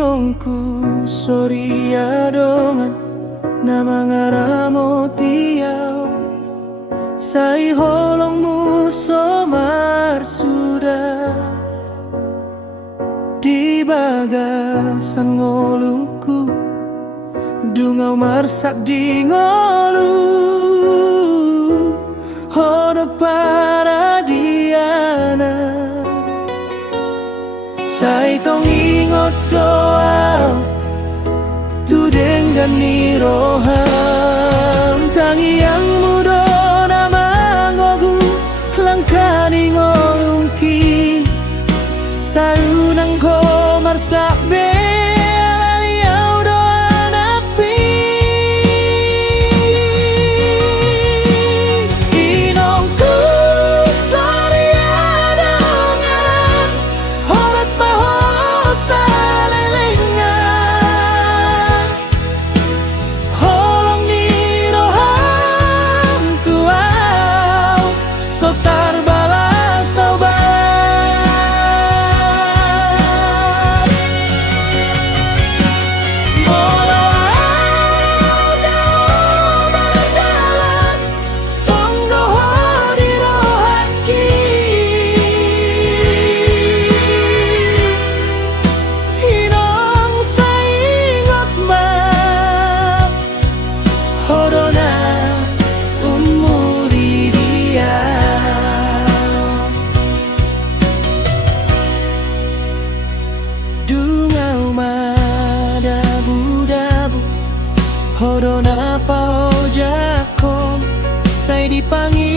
Inongku soria dongan nama ngaramo tiao sai holongmu somar sudah di bagasan ngolungku dungau marsak di ngolu hodo para diana sai tong ingot doa tu dengan niroham tangi yang mudo nama ngogu langkani ngolungki sayunang ko marsak bela liau doa napi inongku soria dongan horas mahosa lelengan holong niroham tuau sotar balas sobat molo au dao bardalan tong doho dirohaki hinong saingot ma hodona umuli dia dungau madabu-dabu hodona pao jakom sai dipanggil